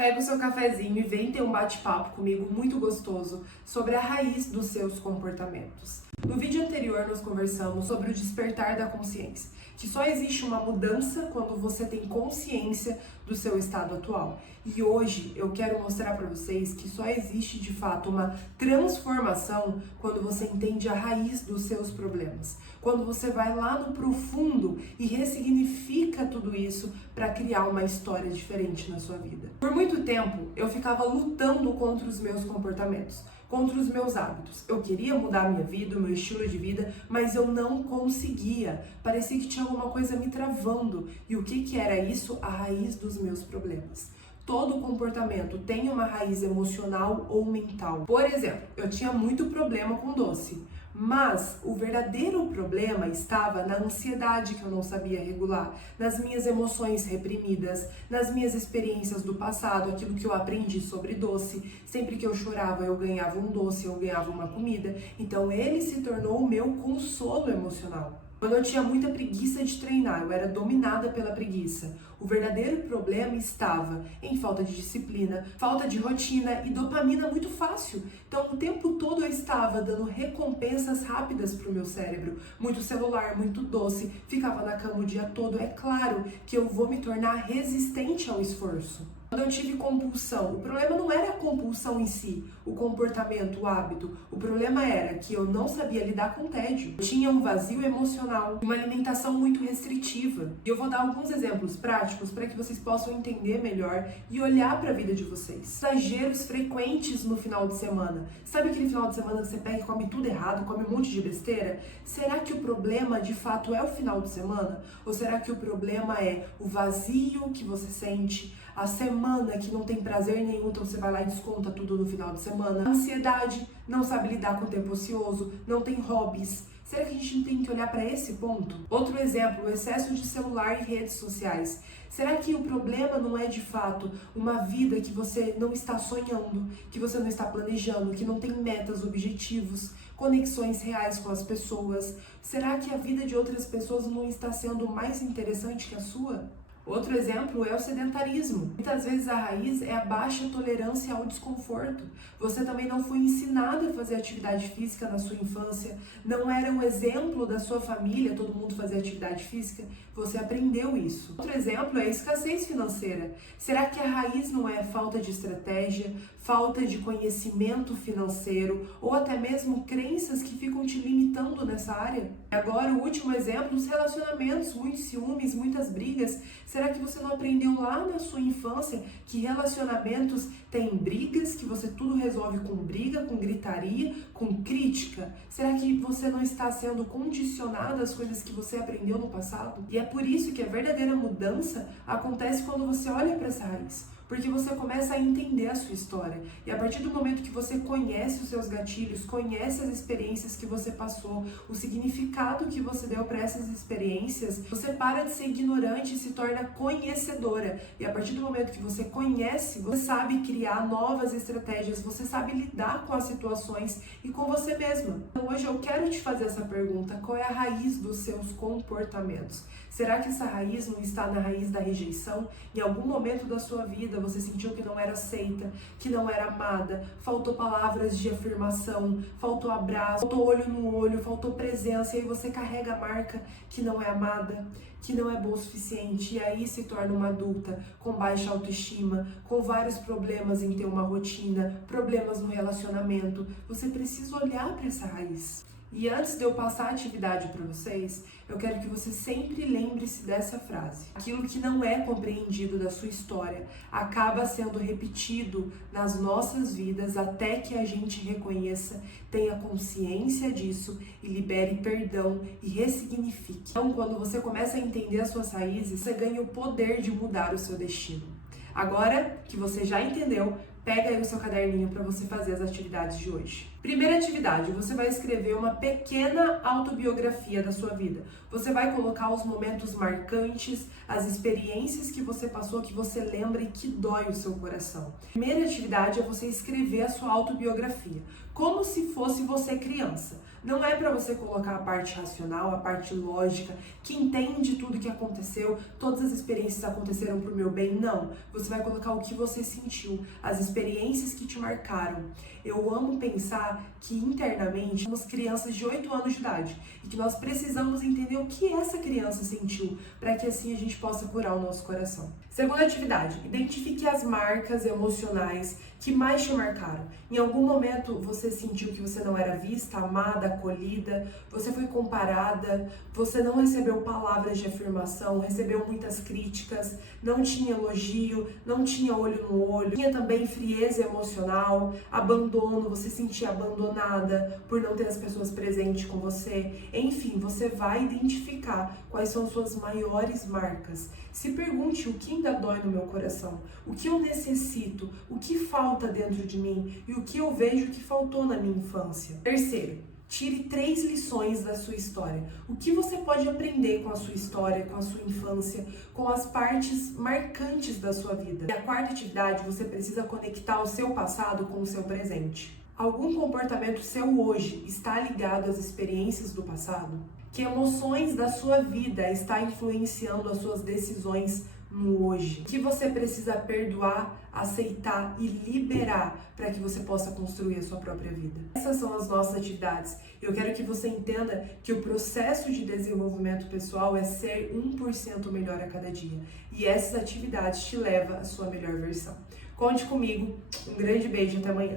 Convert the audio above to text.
Pega o seu cafezinho e vem ter um bate-papo comigo muito gostoso sobre a raiz dos seus comportamentos. No vídeo anterior nós conversamos sobre o despertar da consciência, que só existe uma mudança quando você tem consciência do seu estado atual. E hoje eu quero mostrar para vocês que só existe de fato uma transformação quando você entende a raiz dos seus problemas. Quando você vai lá no profundo e ressignifica tudo isso para criar uma história diferente na sua vida. Por muito tempo eu ficava lutando contra os meus comportamentos, contra os meus hábitos. Eu queria mudar a minha vida, o meu estilo de vida, mas eu não conseguia. Parecia que tinha alguma coisa me travando. E o que era isso? A raiz dos meus problemas. Todo comportamento tem uma raiz emocional ou mental. Por exemplo, eu tinha muito problema com doce, mas o verdadeiro problema estava na ansiedade que eu não sabia regular, nas minhas emoções reprimidas, nas minhas experiências do passado, aquilo que eu aprendi sobre doce. Sempre que eu chorava, eu ganhava um doce, eu ganhava uma comida. Então ele se tornou o meu consolo emocional. Quando eu tinha muita preguiça de treinar, eu era dominada pela preguiça. O verdadeiro problema estava em falta de disciplina, falta de rotina e dopamina muito fácil. Então, o tempo todo eu estava dando recompensas rápidas para o meu cérebro. Muito celular, muito doce, ficava na cama o dia todo. É claro que eu vou me tornar resistente ao esforço. Quando eu tive compulsão, o problema não era a compulsão em si, o comportamento, o hábito. O problema era que eu não sabia lidar com o tédio. Eu tinha um vazio emocional, uma alimentação muito restritiva. E eu vou dar alguns exemplos práticos para que vocês possam entender melhor e olhar para a vida de vocês. Exageros frequentes no final de semana. Sabe aquele final de semana que você pega e come tudo errado, come um monte de besteira? Será que o problema de fato é o final de semana? Ou será que o problema é o vazio que você sente? A semana que não tem prazer nenhum, então você vai lá e desconta tudo no final de semana. A ansiedade, não sabe lidar com o tempo ocioso, não tem hobbies. Será que a gente tem que olhar para esse ponto? Outro exemplo, o excesso de celular e redes sociais. Será que o problema não é de fato uma vida que você não está sonhando, que você não está planejando, que não tem metas, objetivos, conexões reais com as pessoas? Será que a vida de outras pessoas não está sendo mais interessante que a sua? Outro exemplo é o sedentarismo. Muitas vezes a raiz é a baixa tolerância ao desconforto. Você também não foi ensinado a fazer atividade física na sua infância, não era um exemplo da sua família, todo mundo fazia atividade física, você aprendeu isso. Outro exemplo é a escassez financeira. Será que a raiz não é falta de estratégia, falta de conhecimento financeiro ou até mesmo crenças que ficam te limitando nessa área? Agora, o último exemplo, os relacionamentos, muitos ciúmes, muitas brigas. Será que você não aprendeu lá na sua infância que relacionamentos têm brigas, que você tudo resolve com briga, com gritaria, com crítica? Será que você não está sendo condicionado às coisas que você aprendeu no passado? E é por isso que a verdadeira mudança acontece quando você olha para essa raiz. Porque você começa a entender a sua história. E a partir do momento que você conhece os seus gatilhos, conhece as experiências que você passou, o significado que você deu para essas experiências, você para de ser ignorante e se torna conhecedora. E a partir do momento que você conhece, você sabe criar novas estratégias, você sabe lidar com as situações e com você mesma. Então hoje eu quero te fazer essa pergunta: qual é a raiz dos seus comportamentos? Será que essa raiz não está na raiz da rejeição? Em algum momento da sua vida você sentiu que não era aceita, que não era amada, faltou palavras de afirmação, faltou abraço, faltou olho no olho, faltou presença, e aí você carrega a marca que não é amada, que não é boa o suficiente, e aí se torna uma adulta com baixa autoestima, com vários problemas em ter uma rotina, problemas no relacionamento. Você precisa olhar para essa raiz. E antes de eu passar a atividade para vocês, eu quero que você sempre lembre-se dessa frase. Aquilo que não é compreendido da sua história acaba sendo repetido nas nossas vidas até que a gente reconheça, tenha consciência disso e libere perdão e ressignifique. Então, quando você começa a entender as suas raízes, você ganha o poder de mudar o seu destino. Agora que você já entendeu, pega aí o seu caderninho para você fazer as atividades de hoje. Primeira atividade, você vai escrever uma pequena autobiografia da sua vida. Você vai colocar os momentos marcantes, as experiências que você passou, que você lembra e que dói o seu coração. Primeira atividade é você escrever a sua autobiografia, como se fosse você criança. Não é para você colocar a parte racional, a parte lógica, que entende tudo que aconteceu, todas as experiências aconteceram pro meu bem, não. Você vai colocar o que você sentiu, as experiências que te marcaram. Eu amo pensar que internamente somos crianças de 8 anos de idade e que nós precisamos entender o que essa criança sentiu para que assim a gente possa curar o nosso coração. Segunda atividade, identifique as marcas emocionais que mais te marcaram. Em algum momento você sentiu que você não era vista, amada, acolhida, você foi comparada, você não recebeu palavras de afirmação, recebeu muitas críticas, não tinha elogio, não tinha olho no olho, tinha também frieza emocional, abandono, você se sentia abandonada por não ter as pessoas presentes com você. Enfim, você vai identificar quais são suas maiores marcas. Se pergunte o que ainda dói no meu coração, o que eu necessito, o que falta dentro de mim e o que eu vejo que faltou na minha infância. Terceiro, tire 3 lições da sua história. O que você pode aprender com a sua história, com a sua infância, com as partes marcantes da sua vida. E a quarta atividade, você precisa conectar o seu passado com o seu presente. Algum comportamento seu hoje está ligado às experiências do passado? Que emoções da sua vida está influenciando as suas decisões no hoje? O que você precisa perdoar, aceitar e liberar para que você possa construir a sua própria vida? Essas são as nossas atividades. Eu quero que você entenda que o processo de desenvolvimento pessoal é ser 1% melhor a cada dia. E essas atividades te levam à sua melhor versão. Conte comigo. Um grande beijo, até amanhã.